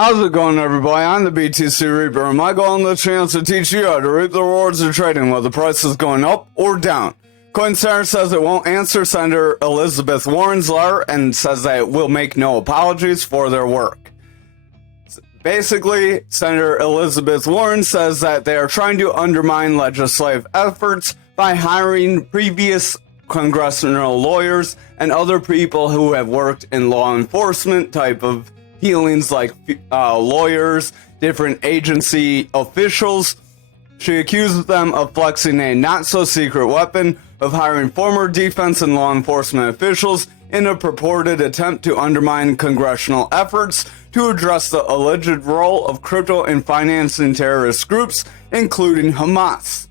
How's it going, everybody? I'm the BTC Reaper, and my goal on this channel is to teach you how to reap the rewards of trading, whether the price is going up or down. CoinCenter says it won't answer Senator Elizabeth Warren's letter and says that it will make no apologies for their work. Basically, Senator Elizabeth Warren says that they are trying to undermine legislative efforts by hiring previous congressional lawyers and other people who have worked in law enforcement type of healings, like lawyers, different agency officials. She accuses them of flexing a not-so-secret weapon of hiring former defense and law enforcement officials in a purported attempt to undermine congressional efforts to address the alleged role of crypto in financing terrorist groups, including Hamas.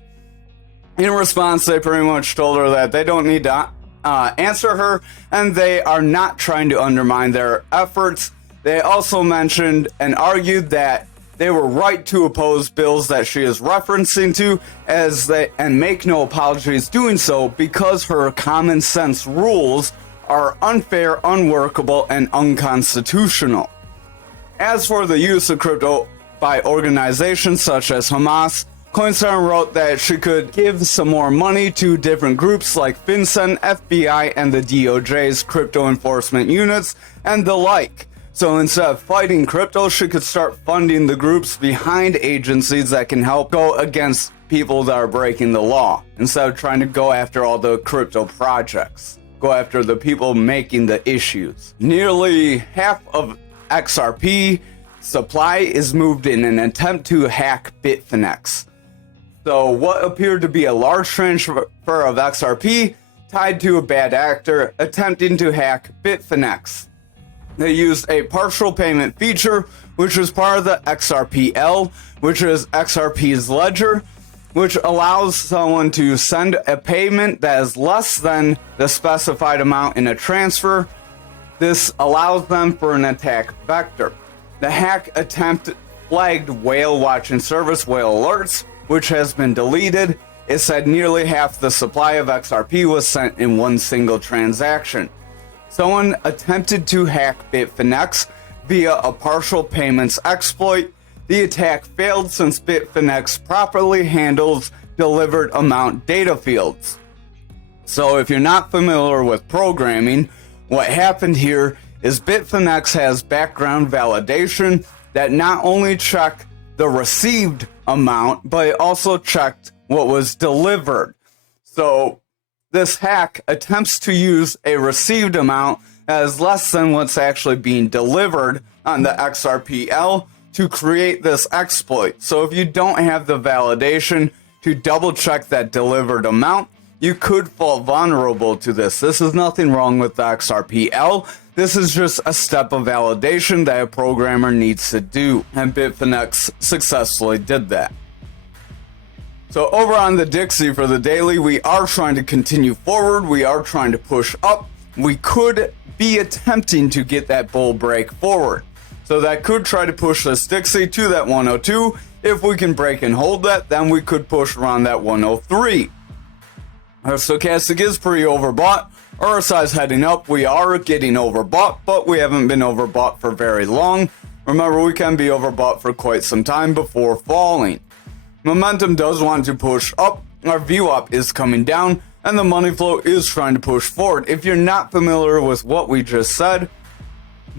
In response, they pretty much told her that they don't need to answer her, and they are not trying to undermine their efforts. They also mentioned and argued that they were right to oppose bills that she is referencing to, and make no apologies doing so, because her common sense rules are unfair, unworkable, and unconstitutional. As for the use of crypto by organizations such as Hamas, CoinCenter wrote that she could give some more money to different groups like FinCEN, FBI, and the DOJ's crypto enforcement units, and the like. So instead of fighting crypto, she could start funding the groups behind agencies that can help go against people that are breaking the law, instead of trying to go after all the crypto projects. Go after the people making the issues. Nearly half of XRP supply is moved in an attempt to hack Bitfinex. So what appeared to be a large transfer of XRP tied to a bad actor attempting to hack Bitfinex. They used a partial payment feature, which was part of the XRPL, which is XRP's ledger, which allows someone to send a payment that is less than the specified amount in a transfer. This allows them for an attack vector. The hack attempt flagged whale watching service Whale Alerts, which has been deleted. It said nearly half the supply of XRP was sent in one single transaction. Someone attempted to hack Bitfinex via a partial payments exploit. The attack failed since Bitfinex properly handles delivered amount data fields. So if you're not familiar with programming, what happened here is Bitfinex has background validation that not only checked the received amount, but it also checked what was delivered. So this hack attempts to use a received amount that is less than what's actually being delivered on the XRPL to create this exploit. So if you don't have the validation to double check that delivered amount, you could fall vulnerable to this. This is nothing wrong with the XRPL. This is just a step of validation that a programmer needs to do, and Bitfinex successfully did that. So over on the Dixie for the daily, we are trying to continue forward. We are trying to push up. We could be attempting to get that bull break forward. So that could try to push this Dixie to that 102. If we can break and hold that, then we could push around that 103. Our stochastic is pretty overbought. RSI is heading up. We are getting overbought, but we haven't been overbought for very long. Remember, we can be overbought for quite some time before falling. Momentum does want to push up, our VWAP is coming down, and the money flow is trying to push forward. If you're not familiar with what we just said,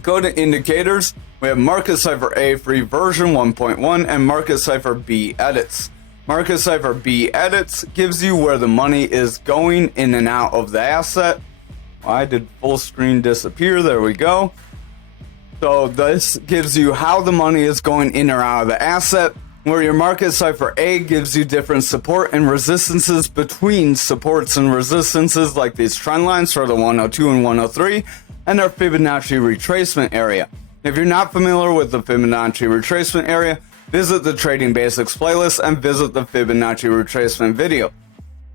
go to indicators. We have Market Cipher A free version 1.1 and Market Cipher B edits. Market Cipher B edits gives you where the money is going in and out of the asset. Why did full screen disappear? There we go. So this gives you how the money is going in or out of the asset, where your Market Cipher A gives you different support and resistances between supports and resistances, like these trend lines for the 102 and 103, and our Fibonacci retracement area. If you're not familiar with the Fibonacci retracement area, visit the Trading Basics playlist and visit the Fibonacci retracement video.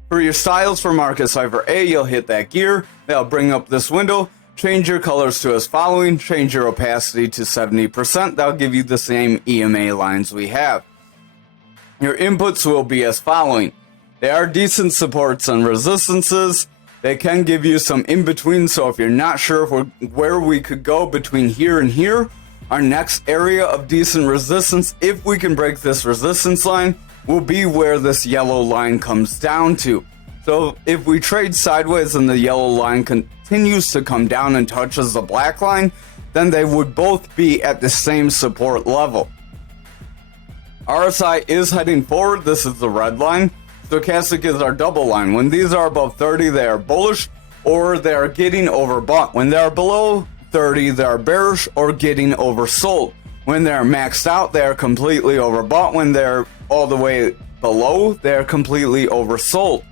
For your styles for Market Cipher A, you'll hit that gear. That'll bring up this window. Change your colors to as following. Change your opacity to 70%. That'll give you the same EMA lines we have. Your inputs will be as following. They are decent supports and resistances. They can give you some in between, so if you're not sure where we could go between here and here, Our next area of decent resistance, if we can break this resistance line, will be where this yellow line comes down to. So if we trade sideways and the yellow line continues to come down and touches the black line, then they would both be at the same support level. RSI is heading forward. This is the red line. Stochastic is our double line. When these are above 30, they are bullish or they are getting overbought. When they are below 30, they are bearish or getting oversold. When they are maxed out, they are completely overbought. When they're all the way below, they are completely oversold.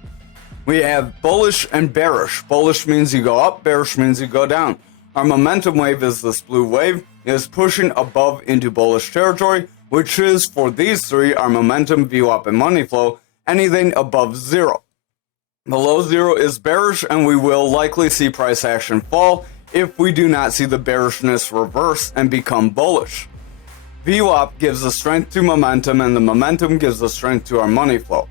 We have bullish and bearish. Bullish means you go up, bearish means you go down. Our momentum wave is this blue wave. It is pushing above into bullish territory, which is, for these three, our momentum, VWAP, and money flow, anything above 0. Below 0 is bearish, and we will likely see price action fall if we do not see the bearishness reverse and become bullish. VWAP gives the strength to momentum, and the momentum gives the strength to our money flow.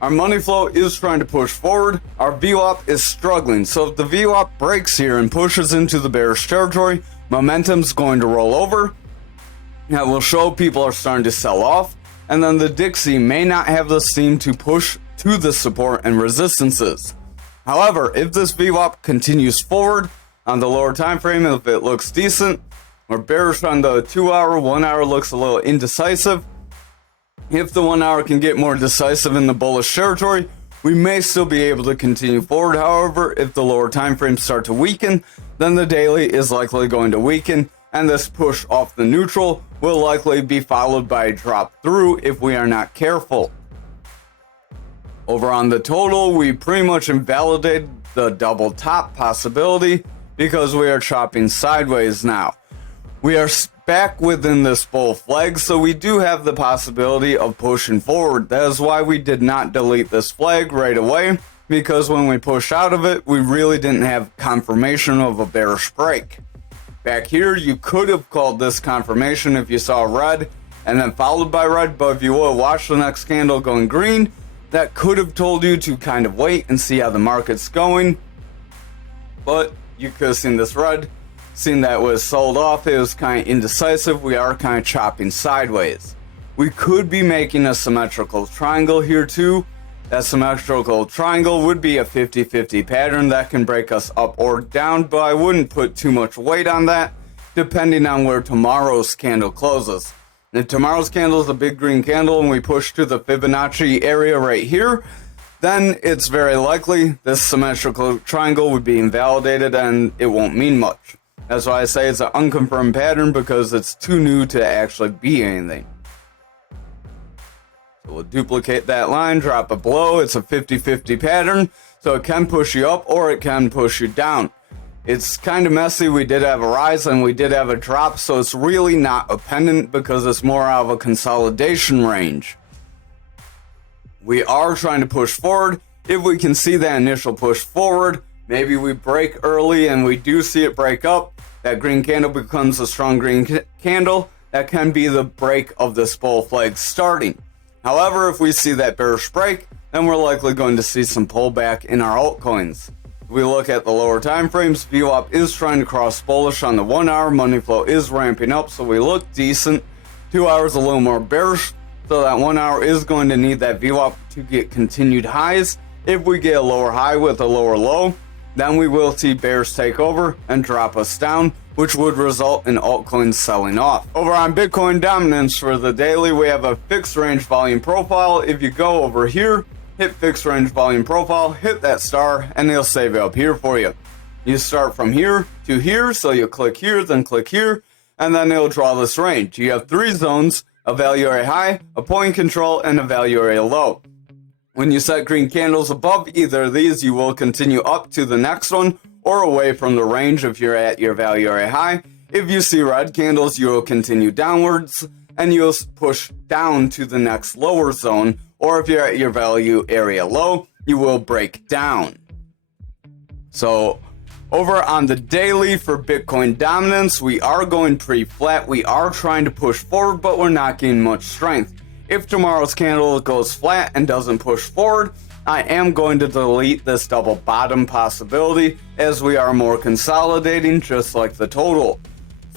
Our money flow is trying to push forward. Our VWAP is struggling. So if the VWAP breaks here and pushes into the bearish territory, momentum's going to roll over. That will show people are starting to sell off. And then the Dixie may not have the steam to push to the support and resistances. However, if this VWAP continues forward on the lower time frame, if it looks decent, we're bearish on the 2 hour, 1 hour looks a little indecisive. If the 1 hour can get more decisive in the bullish territory, we may still be able to continue forward. However, if the lower time frames start to weaken, then the daily is likely going to weaken, and this push off the neutral will likely be followed by a drop through if we are not careful. Over on the total, we pretty much invalidated the double top possibility because we are chopping sideways now. We are back within this bull flag, so we do have the possibility of pushing forward. That is why we did not delete this flag right away, because when we push out of it, we really didn't have confirmation of a bearish break. Back here, you could have called this confirmation if you saw red and then followed by red, but if you would have watched the next candle going green, that could have told you to kind of wait and see how the market's going. But you could have seen this red, seen that was sold off. It was kind of indecisive. We are kind of chopping sideways. We could be making a symmetrical triangle here too. That symmetrical triangle would be a 50-50 pattern that can break us up or down, but I wouldn't put too much weight on that depending on where tomorrow's candle closes. If tomorrow's candle is a big green candle and we push to the Fibonacci area right here, then it's very likely this symmetrical triangle would be invalidated and it won't mean much. That's why I say it's an unconfirmed pattern, because it's too new to actually be anything. So we'll duplicate that line, drop it below. It's a 50-50 pattern, so it can push you up or it can push you down. It's kind of messy. We did have a rise and we did have a drop, so it's really not a pendant because it's more out of a consolidation range. We are trying to push forward. If we can see that initial push forward, maybe we break early and we do see it break up. That green candle becomes a strong green candle. That can be the break of this bull flag starting. However, if we see that bearish break, then we're likely going to see some pullback in our altcoins. If we look at the lower time frames, VWAP is trying to cross bullish on the 1 hour. Money flow is ramping up, so we look decent. 2 hours a little more bearish, so that 1 hour is going to need that VWAP to get continued highs. If we get a lower high with a lower low, then we will see bears take over and drop us down, which would result in altcoins selling off. Over on Bitcoin dominance for the daily, we have a fixed range volume profile. If you go over here, hit fixed range volume profile, hit that star, and it'll save it up here for you. You start from here to here, so you click here, then click here, and then it'll draw this range. You have 3 zones: a value area high, a point control, and a value area low. When you set green candles above either of these, you will continue up to the next one or away from the range if you're at your value area high. If you see red candles, you will continue downwards and you'll push down to the next lower zone, or if you're at your value area low, you will break down. So over on the daily for Bitcoin dominance, we are going pretty flat. We are trying to push forward, but we're not getting much strength. If tomorrow's candle goes flat and doesn't push forward, I am going to delete this double bottom possibility, as we are more consolidating just like the total.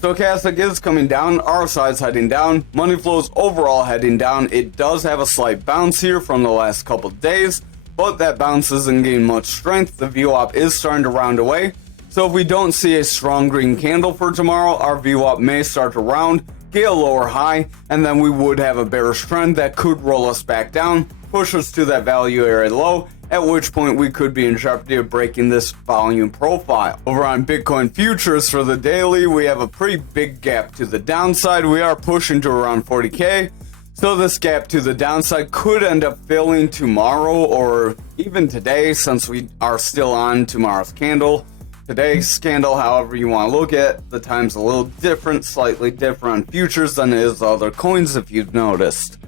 Stochastic is coming down, RSI is heading down, money flow is overall heading down. It does have a slight bounce here from the last couple days, but that bounce isn't gaining much strength. The VWAP is starting to round away. So if we don't see a strong green candle for tomorrow, our VWAP may start to round, get a lower high, and then we would have a bearish trend that could roll us back down, push us to that value area low, at which point we could be in jeopardy of breaking this volume profile. Over on Bitcoin futures for the daily, we have a pretty big gap to the downside. We are pushing to around 40K. So this gap to the downside could end up filling tomorrow or even today, since we are still on tomorrow's candle. Today's candle, however you want to look at, the time's a little different, slightly different on futures than it is other coins if you've noticed.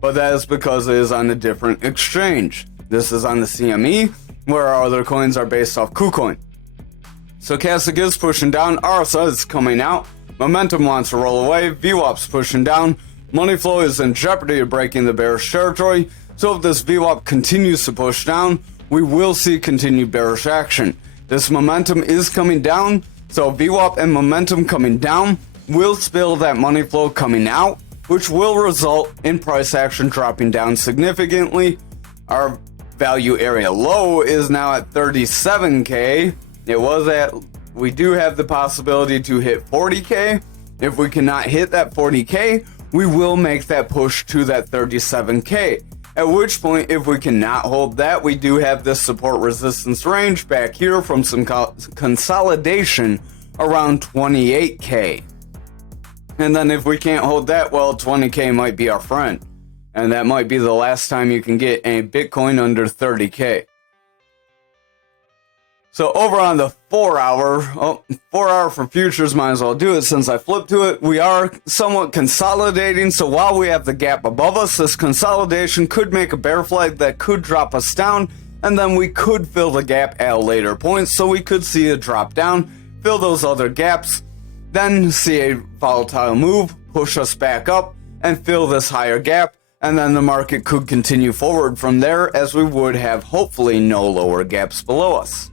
But that is because it is on a different exchange. This is on the CME, where our other coins are based off KuCoin. Stochastic is pushing down, RSI is coming out, momentum wants to roll away, VWAP's pushing down, money flow is in jeopardy of breaking the bearish territory. So if this VWAP continues to push down, we will see continued bearish action. This momentum is coming down, so VWAP and momentum coming down will spill that money flow coming out, which will result in price action dropping down significantly. Our value area low is now at 37K. We do have the possibility to hit 40K. If we cannot hit that 40K, we will make that push to that 37K. At which point, if we cannot hold that, we do have this support resistance range back here from some consolidation around 28K. And then if we can't hold that, well, 20K might be our friend. And that might be the last time you can get a Bitcoin under 30K. So over on the 4 hour for futures, might as well do it since I flipped to it. We are somewhat consolidating, so while we have the gap above us, this consolidation could make a bear flag that could drop us down, and then we could fill the gap at a later point, so we could see a drop down, fill those other gaps, then see a volatile move, push us back up, and fill this higher gap, and then the market could continue forward from there, as we would have hopefully no lower gaps below us.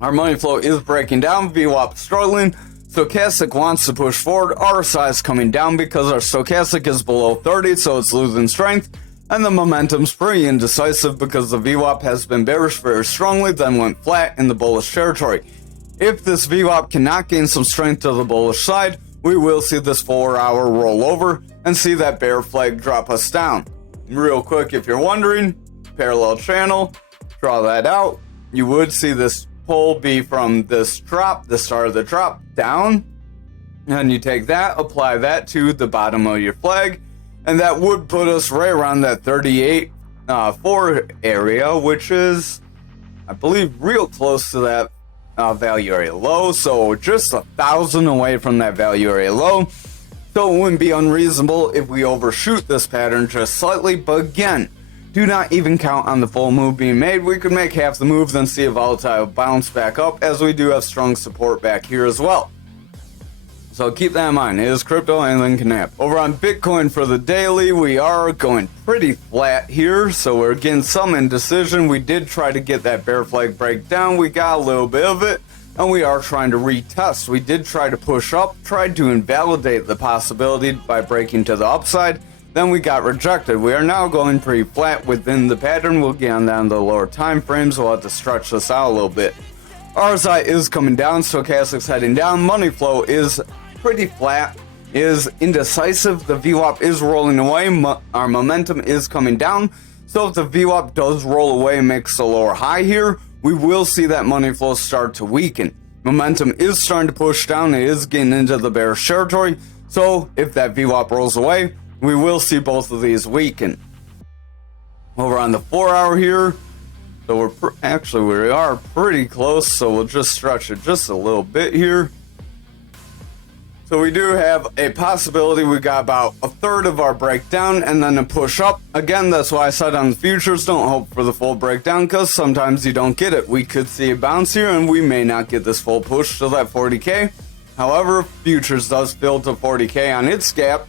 Our money flow is breaking down, VWAP struggling, Stochastic wants to push forward, RSI is coming down because our Stochastic is below 30, so it's losing strength, and the momentum's pretty indecisive because the VWAP has been bearish very strongly, then went flat in the bullish territory. If this VWAP cannot gain some strength to the bullish side, we will see this 4 hour roll over and see that bear flag drop us down. Real quick, if you're wondering, parallel channel, draw that out, you would see this pull be from this drop, the start of the drop, down, and you take that, apply that to the bottom of your flag, and that would put us right around that 38.4 area, which is, I believe, real close to that value area low, so just 1,000 away from that value area low. So it wouldn't be unreasonable if we overshoot this pattern just slightly, but again, do not even count on the full move being made. We could make half the move, then see a volatile bounce back up, as we do have strong support back here as well. So keep that in mind. It is crypto, anything can happen. Over on Bitcoin for the daily, we are going pretty flat here, so we're getting some indecision. We did try to get that bear flag breakdown. We got a little bit of it, and we are trying to retest. We did try to push up, tried to invalidate the possibility by breaking to the upside. Then we got rejected. We are now going pretty flat within the pattern. We'll get on down the lower time frames. We'll have to stretch this out a little bit. RSI is coming down. Stochastic's heading down. Money flow is pretty flat. Is indecisive. The VWAP is rolling away. Our momentum is coming down. So if the VWAP does roll away and makes a lower high here, we will see that money flow start to weaken. Momentum is starting to push down. It is getting into the bearish territory. So if that VWAP rolls away, we will see both of these weaken. Over on the 4 hour here, so we are pretty close, so we'll just stretch it just a little bit here. So we do have a possibility. We got about a third of our breakdown and then a push up. Again, that's why I said on the futures, don't hope for the full breakdown, because sometimes you don't get it. We could see a bounce here and we may not get this full push to that 40K. However, futures does fill to 40K on its gap.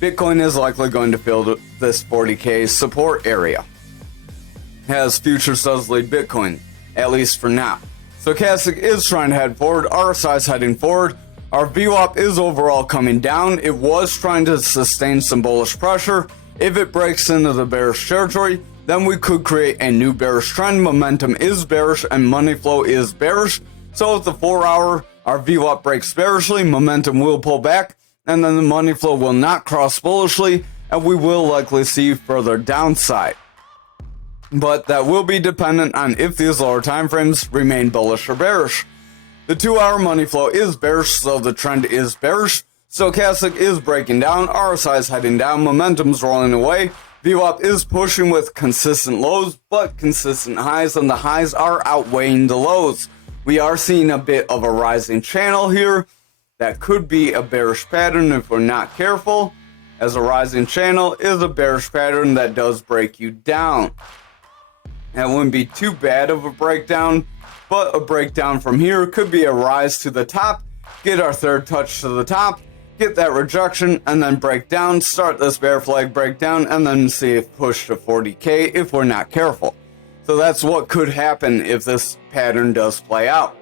Bitcoin is likely going to fill this 40K support area, as futures does lead Bitcoin, at least for now. Stochastic is trying to head forward, RSI is heading forward, Our VWAP is overall coming down. It was trying to sustain some bullish pressure. If it breaks into the bearish territory, then we could create a new bearish trend. Momentum is bearish and money flow is bearish. So at the 4 hour, our VWAP breaks bearishly, momentum will pull back, and then the money flow will not cross bullishly, and we will likely see further downside. But that will be dependent on if these lower time frames remain bullish or bearish. The 2 hour money flow is bearish, so the trend is bearish. Stochastic is breaking down, RSI is heading down, momentum's rolling away. VWAP is pushing with consistent lows, but consistent highs, and the highs are outweighing the lows. We are seeing a bit of a rising channel here. That could be a bearish pattern if we're not careful, as a rising channel is a bearish pattern that does break you down. That wouldn't be too bad of a breakdown, but a breakdown from here could be a rise to the top, get our third touch to the top, get that rejection, and then break down, start this bear flag breakdown, and then see if push to 40K if we're not careful. So that's what could happen if this pattern does play out.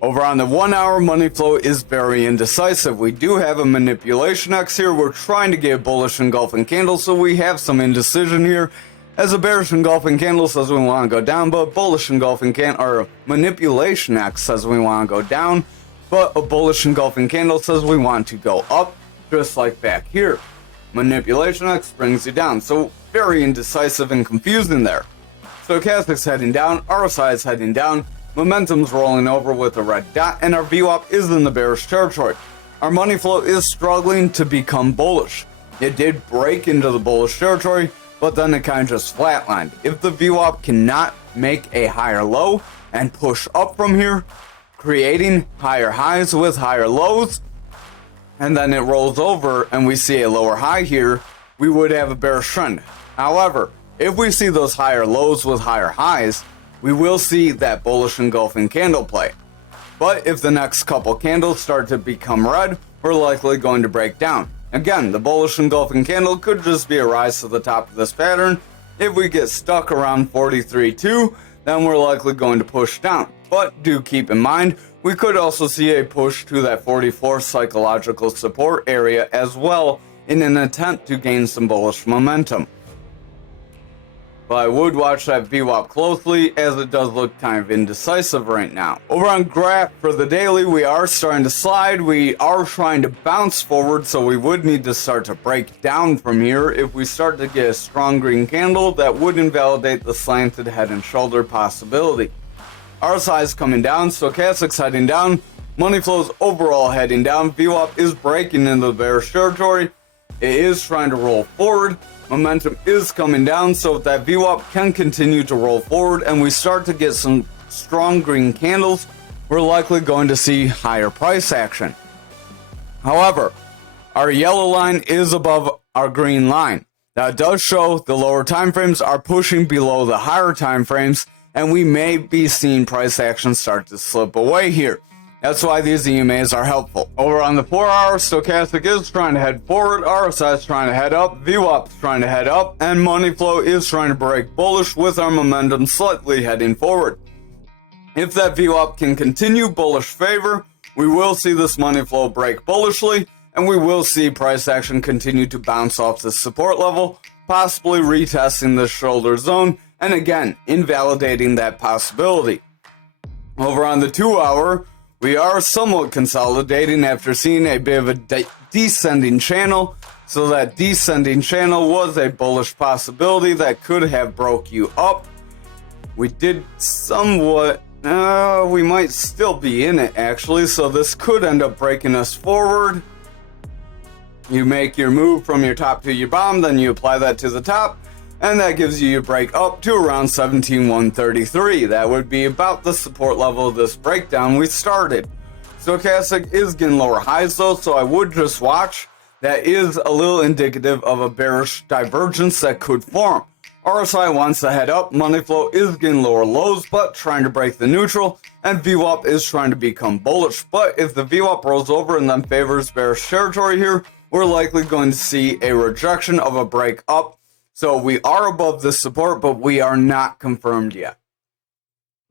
Over on the 1 hour, money flow is very indecisive. We do have a manipulation X here. We're trying to get a bullish engulfing candle, so we have some indecision here. As a bearish engulfing candle says we want to go down, but bullish engulfing candle, or manipulation X says we want to go down, but a bullish engulfing candle says we want to go up, just like back here. Manipulation X brings you down, so very indecisive and confusing there. Stochastic's heading down, RSI is heading down, momentum's rolling over with a red dot, and our VWAP is in the bearish territory. Our money flow is struggling to become bullish. It did break into the bullish territory, but then it kind of just flatlined. If the VWAP cannot make a higher low and push up from here, creating higher highs with higher lows, and then it rolls over and we see a lower high here, we would have a bearish trend. However, if we see those higher lows with higher highs, we will see that bullish engulfing candle play. But if the next couple candles start to become red, we're likely going to break down. Again, the bullish engulfing candle could just be a rise to the top of this pattern. If we get stuck around 43.2, then we're likely going to push down. But do keep in mind, we could also see a push to that 44 psychological support area as well in an attempt to gain some bullish momentum. But I would watch that VWAP closely, as it does look kind of indecisive right now. Over on graph for the daily, we are starting to slide. We are trying to bounce forward, so we would need to start to break down from here. If we start to get a strong green candle, that would invalidate the slanted head and shoulder possibility. RSI is coming down, Stochastic's heading down, money flows overall heading down, VWAP is breaking into the bearish territory. It is trying to roll forward. Momentum is coming down, so if that VWAP can continue to roll forward and we start to get some strong green candles, we're likely going to see higher price action. However, our yellow line is above our green line. That does show the lower time frames are pushing below the higher time frames, and we may be seeing price action start to slip away here. That's why these EMAs are helpful. Over on the 4 hour, Stochastic is trying to head forward, RSI is trying to head up, VWAP is trying to head up, and money flow is trying to break bullish with our momentum slightly heading forward. If that VWAP can continue bullish favor, we will see this money flow break bullishly, and we will see price action continue to bounce off the support level, possibly retesting the shoulder zone, and again, invalidating that possibility. Over on the 2 hour, we are somewhat consolidating after seeing a bit of a descending channel, so that descending channel was a bullish possibility that could have broke you up. We did somewhat, we might still be in it actually, so this could end up breaking us forward. You make your move from your top to your bottom, then you apply that to the top, and that gives you your break up to around 17,133. That would be about the support level of this breakdown we started. Stochastic is getting lower highs though, so I would just watch. That is a little indicative of a bearish divergence that could form. RSI wants to head up, money flow is getting lower lows but trying to break the neutral, and VWAP is trying to become bullish. But if the VWAP rolls over and then favors bearish territory here, we're likely going to see a rejection of a break up. So we are above this support, but we are not confirmed yet.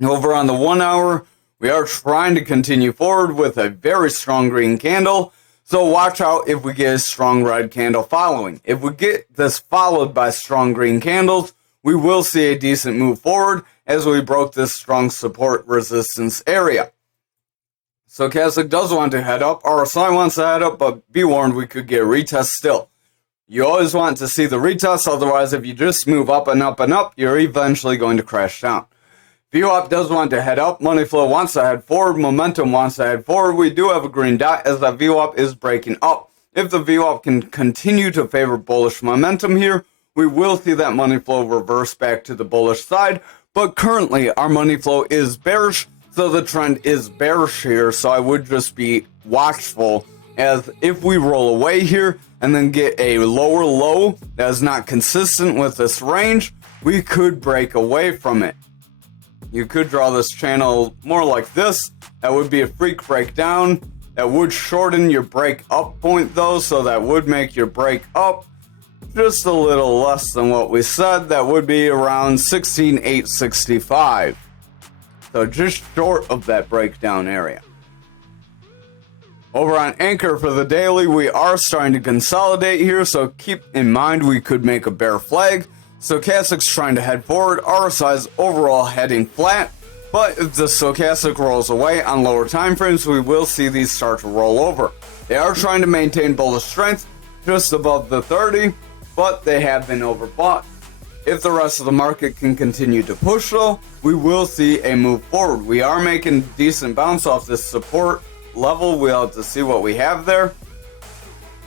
Over on the 1 hour, We are trying to continue forward with a very strong green candle, so watch out if we get a strong red candle following. If we get this followed by strong green candles, we will see a decent move forward as we broke this strong support resistance area. Stochastic does want to head up, RSI wants to head up, but be warned, we could get a retest still. You always want to see the retest, otherwise if you just move up and up and up, you're eventually going to crash down. VWAP does want to head up, money flow wants to head forward, momentum wants to head forward. We do have a green dot as that VWAP is breaking up. If the VWAP can continue to favor bullish momentum here, we will see that money flow reverse back to the bullish side. But currently our money flow is bearish, so the trend is bearish here. So I would just be watchful, as if we roll away here and then get a lower low that is not consistent with this range, we could break away from it. You could draw this channel more like this. That would be a freak breakdown. That would shorten your break up point though, so that would make your break up just a little less than what we said. That would be around 16,865. So just short of that breakdown area. Over on Ankr for the daily, we are starting to consolidate here, so keep in mind we could make a bear flag. Stochastic's trying to head forward, RSI's overall heading flat, but if the stochastic rolls away on lower time frames, we will see these start to roll over. They are trying to maintain bullish strength just above the 30, but they have been overbought. If the rest of the market can continue to push though, we will see a move forward. We are making decent bounce off this support level. We'll have to see what we have there.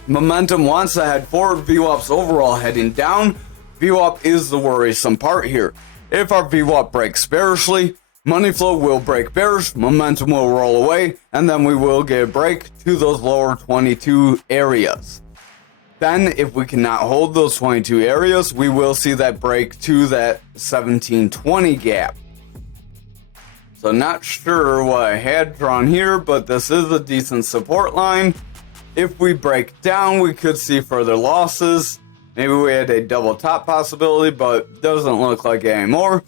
Momentum wants to head forward, VWAP's overall heading down. VWAP is the worrisome part here. If our VWAP breaks bearishly, money flow will break bearish, momentum will roll away, and then we will get a break to those lower 22 areas. Then, if we cannot hold those 22 areas, we will see that break to that 1720 gap. So not sure what I had drawn here, but this is a decent support line. If we break down, we could see further losses. Maybe we had a double top possibility, but doesn't look like it anymore.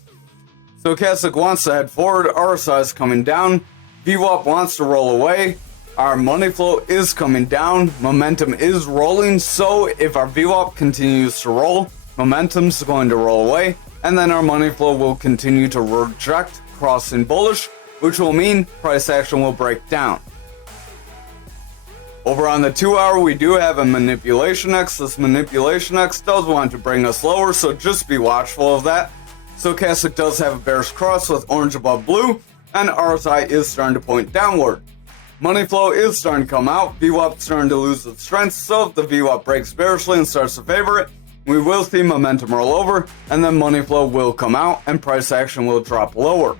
Stochastic wants to head forward, RSI is coming down, VWAP wants to roll away, our money flow is coming down, momentum is rolling, so if our VWAP continues to roll, momentum's going to roll away, and then our money flow will continue to reject crossing bullish, which will mean price action will break down. Over on the 2 hour, we do have a manipulation X. This manipulation X does want to bring us lower, so just be watchful of that. Stochastic does have a bearish cross with orange above blue, and RSI is starting to point downward. Money flow is starting to come out, VWAP is starting to lose its strength, so if the VWAP breaks bearishly and starts to favor it, we will see momentum roll over, and then money flow will come out, and price action will drop lower.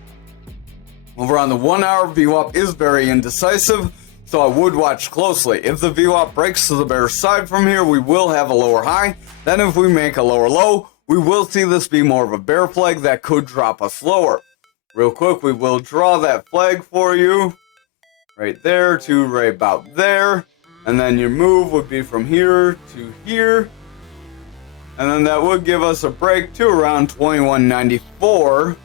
Over on the 1 hour, VWAP is very indecisive, so I would watch closely. If the VWAP breaks to the bearish side from here, we will have a lower high. Then if we make a lower low, we will see this be more of a bear flag that could drop us lower. Real quick, we will draw that flag for you. Right there to right about there. And then your move would be from here to here. And then that would give us a break to around 2194.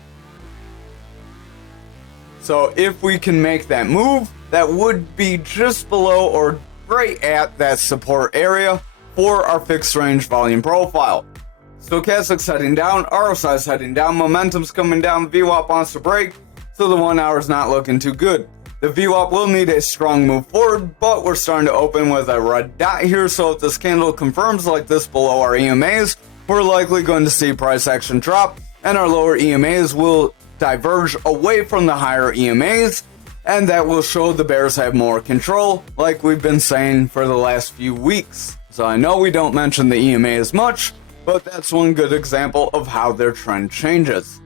So if we can make that move, that would be just below or right at that support area for our fixed range volume profile. Stochastic's heading down, RSI's heading down, momentum's coming down, VWAP wants to break, so the 1 hour is not looking too good. The VWAP will need a strong move forward, but we're starting to open with a red dot here, so if this candle confirms like this below our EMAs, we're likely going to see price action drop, and our lower EMAs will diverge away from the higher EMAs, and that will show the bears have more control, like we've been saying for the last few weeks. So I know we don't mention the EMA as much, but that's one good example of how their trend changes.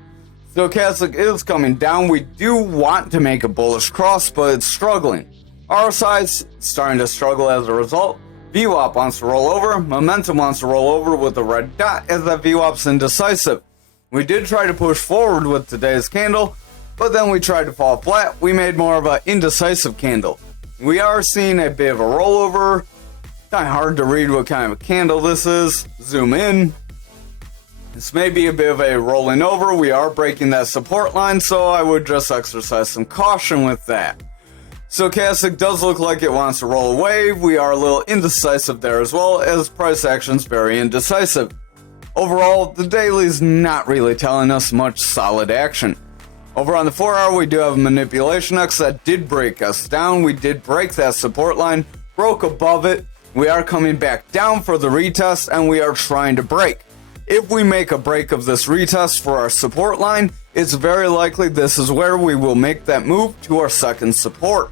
Stochastic is coming down. We do want to make a bullish cross, but it's struggling. RSI is starting to struggle as a result. VWAP wants to roll over. Momentum wants to roll over with the red dot as that VWAP's indecisive. We did try to push forward with today's candle, but then we tried to fall flat. We made more of an indecisive candle. We are seeing a bit of a rollover. Kind of hard to read what kind of a candle this is. Zoom in. This may be a bit of a rolling over. We are breaking that support line, so I would just exercise some caution with that. Stochastic does look like it wants to roll away. We are a little indecisive there as well, as price action's very indecisive. Overall, the daily is not really telling us much solid action. Over on the 4 hour, we do have a manipulation X that did break us down. We did break that support line, broke above it. We are coming back down for the retest, and we are trying to break. If we make a break of this retest for our support line, it's very likely this is where we will make that move to our second support.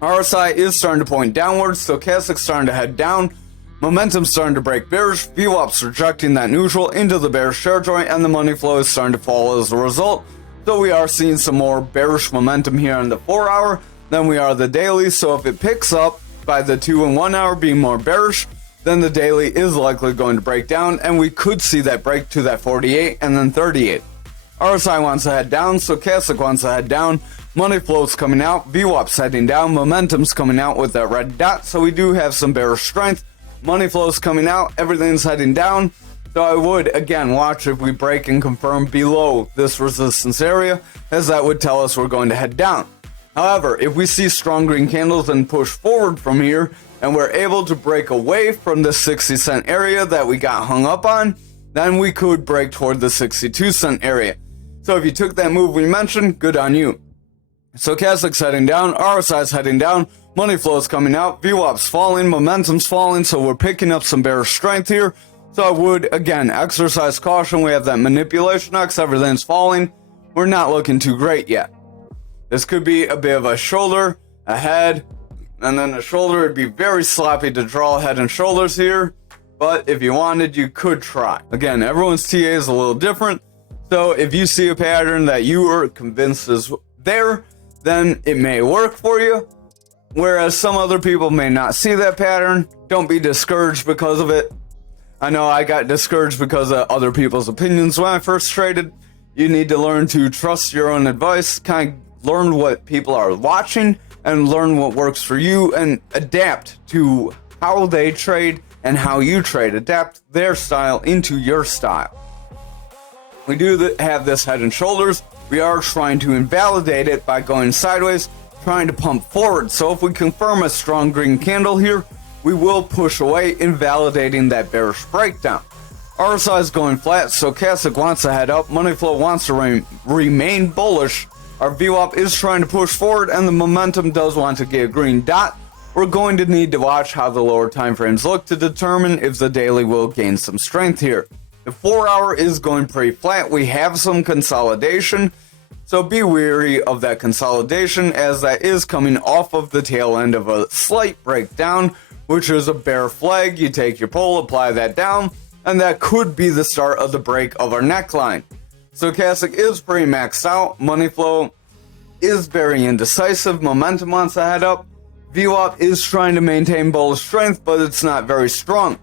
RSI is starting to point downwards, stochastic starting to head down, momentum starting to break bearish, VWAP's rejecting that neutral into the bearish territory, and the money flow is starting to fall as a result. So we are seeing some more bearish momentum here on the 4 hour than we are the daily, so if it picks up by the 2 and 1 hour being more bearish, then the daily is likely going to break down, and we could see that break to that 48 and then 38. RSI wants to head down, stochastic wants to head down, money flow's coming out, VWAP's heading down, momentum's coming out with that red dot, so we do have some bearish strength, money flow's coming out, everything's heading down, so I would again watch if we break and confirm below this resistance area, as that would tell us we're going to head down. However, if we see strong green candles and push forward from here, and we're able to break away from the 60 cent area that we got hung up on, then we could break toward the 62 cent area. So if you took that move we mentioned, good on you. Stochastic's heading down, RSI's heading down, money flow's coming out, VWAP's falling, momentum's falling, so we're picking up some bearish strength here. So I would, again, exercise caution. We have that manipulation X, everything's falling. We're not looking too great yet. This could be a bit of a shoulder, a head, and then a shoulder. It'd be very sloppy to draw head and shoulders here, but if you wanted, you could try. Again, everyone's TA is a little different, so if you see a pattern that you are convinced is there, then it may work for you, whereas some other people may not see that pattern. Don't be discouraged because of it. I know I got discouraged because of other people's opinions when I first traded. You need to learn to trust your own advice, kind of learn what people are watching, and learn what works for you, and adapt to how they trade and how you trade. Adapt their style into your style. We do have this head and shoulders. We are trying to invalidate it by going sideways, trying to pump forward. So if we confirm a strong green candle here, we will push away, invalidating that bearish breakdown. RSI is going flat, stochastic wants to head up, money flow wants to remain bullish. Our VWAP is trying to push forward, and the momentum does want to get a green dot. We're going to need to watch how the lower time frames look to determine if the daily will gain some strength here. The 4 hour is going pretty flat. We have some consolidation, so be wary of that consolidation, as that is coming off of the tail end of a slight breakdown, which is a bear flag. You take your pull, apply that down, and that could be the start of the break of our neckline. Stochastic is pretty maxed out, money flow is very indecisive, momentum wants to head up, VWAP is trying to maintain bullish strength, but it's not very strong.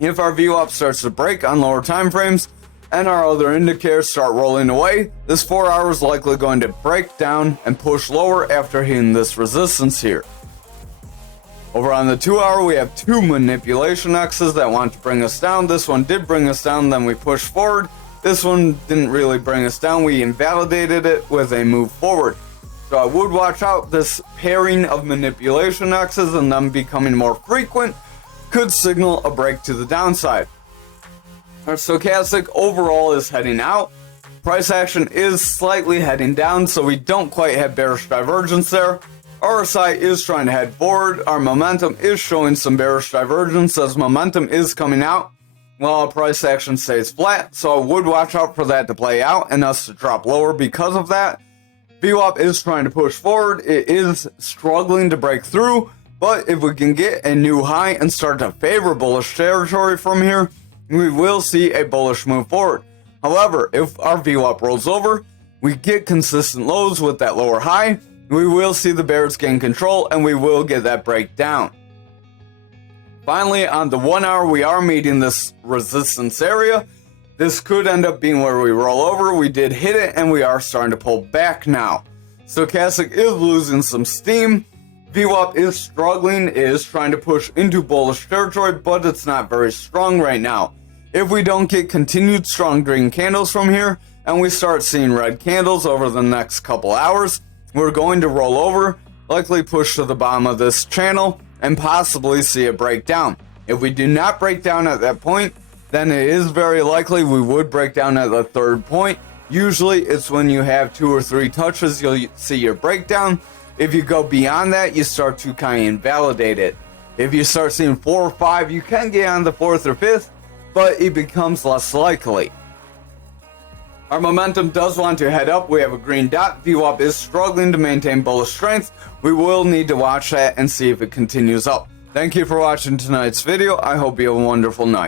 If our VWAP starts to break on lower time frames and our other indicators start rolling away, this 4 hour is likely going to break down and push lower after hitting this resistance here. Over on the 2 hour, we have two manipulation X's that want to bring us down. This one did bring us down, then we pushed forward. This one didn't really bring us down. We invalidated it with a move forward. So I would watch out. This pairing of manipulation X's and them becoming more frequent could signal a break to the downside. Our stochastic overall is heading out. Price action is slightly heading down, so we don't quite have bearish divergence there. RSI is trying to head forward. Our momentum is showing some bearish divergence as momentum is coming out while our price action stays flat, so I would watch out for that to play out and us to drop lower because of that. VWAP is trying to push forward. It is struggling to break through, but if we can get a new high and start to favor bullish territory from here, we will see a bullish move forward. However, if our VWAP rolls over, we get consistent lows with that lower high, we will see the bears gain control and we will get that breakdown. Finally, on the 1 hour, we are meeting this resistance area. This could end up being where we roll over. We did hit it and we are starting to pull back now. Stochastic is losing some steam. VWAP is struggling, it is trying to push into bullish territory, but it's not very strong right now. If we don't get continued strong green candles from here, and we start seeing red candles over the next couple hours, we're going to roll over, likely push to the bottom of this channel, and possibly see a breakdown. If we do not break down at that point, then it is very likely we would break down at the third point. Usually it's when you have 2 or 3 touches you'll see your breakdown. If you go beyond that, you start to kind of invalidate it. If you start seeing 4 or 5, you can get on the 4th or 5th, but it becomes less likely. Our momentum does want to head up. We have a green dot. VWAP is struggling to maintain bullish strength. We will need to watch that and see if it continues up. Thank you for watching tonight's video. I hope you have a wonderful night.